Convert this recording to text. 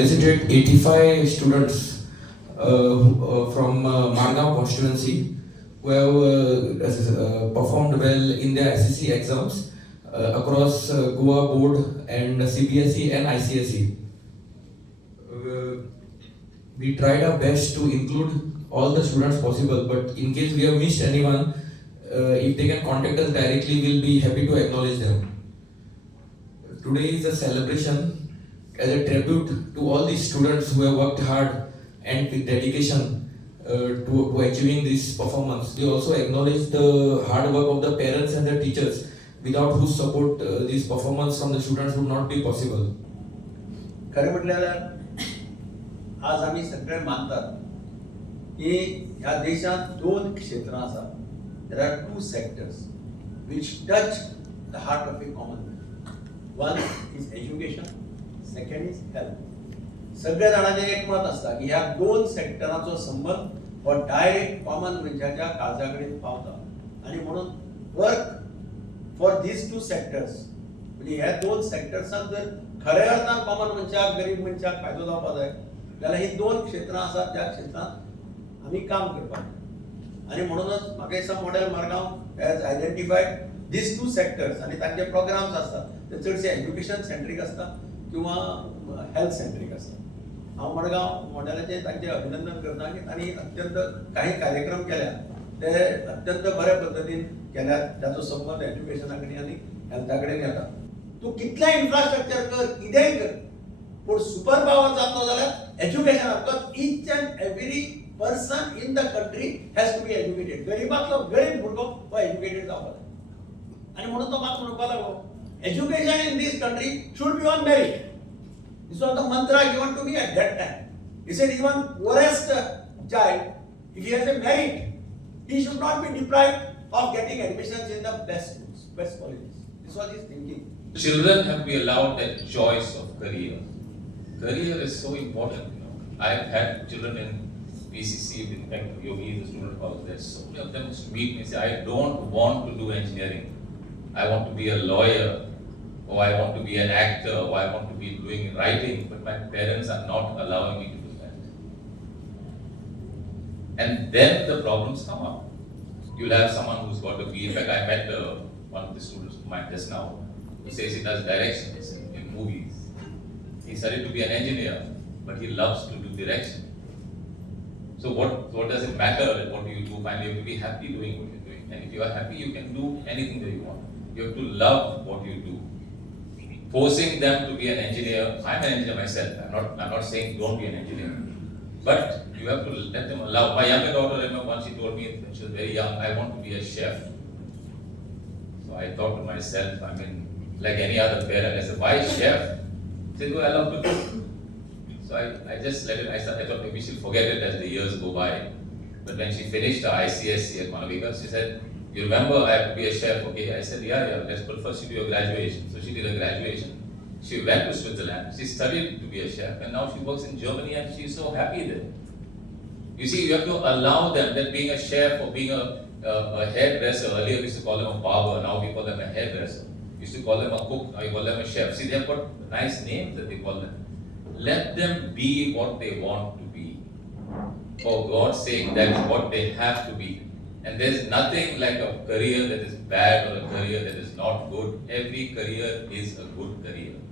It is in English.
Visited 85 students from Margao constituency who have performed well in their SSC exams across Goa board and CBSE and ICSE. We tried our best to include all the students possible, but in case we have missed anyone, if they can contact us directly, we'll be happy to acknowledge them. Today is a celebration as a tribute to all these students who have worked hard and with dedication to achieving this performance. We also acknowledge the hard work of the parents and the teachers, without whose support this performance from the students would not be possible. खरं म्हटल्यार आज आम्ही सगळे मानतात की ह्या देशात दोन क्षेत्रां आसात. There are two sectors which touch the heart of a common man. One is education, second is health. सगळ्या जाणांचे एकमत असता की ह्या दोन सेक्टरांचो संबंध हो डायरेक्ट कॉमन मनशाच्या काळजा कडेन पावता आणि म्हणून work for these two sectors. म्हणजे ह्या दोन सेक्टर्सांत जर खऱ्या अर्थान कॉमन मनशाक गरीब मनशाक फायदो जावपाक जाय जाल्यार ही दोन क्षेत्रां आसात ज्या क्षेत्रांत आमी काम करपाक. आणि म्हणूनच म्हाका model Margao has identified these two sectors आणि तांचे प्रोग्राम्स असतात ते चडशे एज्युकेशन सेंट्रीक असता किंवा हेल्थ सेंट्रीक असता. हांव मडगांव मॉडेलाचे तांचे अभिनंदन करता की तांणी अत्यंत काही कार्यक्रम केल्या ते अत्यंत बऱ्या पद्धतीन केल्यात जाचो संबंध एज्युकेशना कडेन आनी हेल्था कडेन येता. तूं कितलें इन्फ्रास्ट्रक्चर कर कितेंय कर पूण सुपर पावर जातलो जाल्यार education because each and every person in the country has to be educated. गरीबातलो गरीब भुरगो हो एज्युकेटेड जावपाक जाय आणि म्हणून तो म्हाका म्हणपाक लागलो education in these country should be on merit. This was the mantra given to me at that time. He said even poorest child, if he has a merit, he should not be deprived of getting admissions in the best schools, best colleges. This was his thinking. Children have to be allowed that choice of career. Career is so important. I have had children in PCC, in fact, Yogi is a student of ours. So many of them used to meet me and say, I don't want to do engineering. I want to be a lawyer. Oh, I want to be an actor, or I want to be doing writing, but my parents are not allowing me to do that. And then the problems come up. You'll have someone who's got a B. In fact, I met one of the students of mine just now, who says he does directions in movies. He studied to be an engineer, but he loves to do direction. So what does it matter what do you do? Finally, you have to be happy doing what you're doing. And if you are happy, you can do anything that you want. You have to love what you do. Forcing them to be an engineer, I'm an engineer myself. I'm not saying don't be an engineer, but you have to let them allow. My younger daughter, I remember once she told me when she was very young, I want to be a chef. So I thought to myself, I mean, like any other parent, I said, why chef? She said, well, I love to cook. So I just let it. I thought maybe she'll forget it as the years go by. But when she finished her ICSC at Manavika, she said, you remember I have to be a chef, okay? I said, yeah, but first you do your graduation. So she did her graduation. She went to Switzerland. She studied to be a chef, and now she works in Germany, and she's so happy there. You see, you have to allow them that being a chef or being a hairdresser. Earlier we used to call them a barber. Now we call them a hairdresser. We used to call them a cook. Now we call them a chef. See, they have got nice names that they call them. Let them be what they want to be. For God's sake, that's what they have to be. And there's nothing like a career that is bad or a career that is not good. Every career is a good career.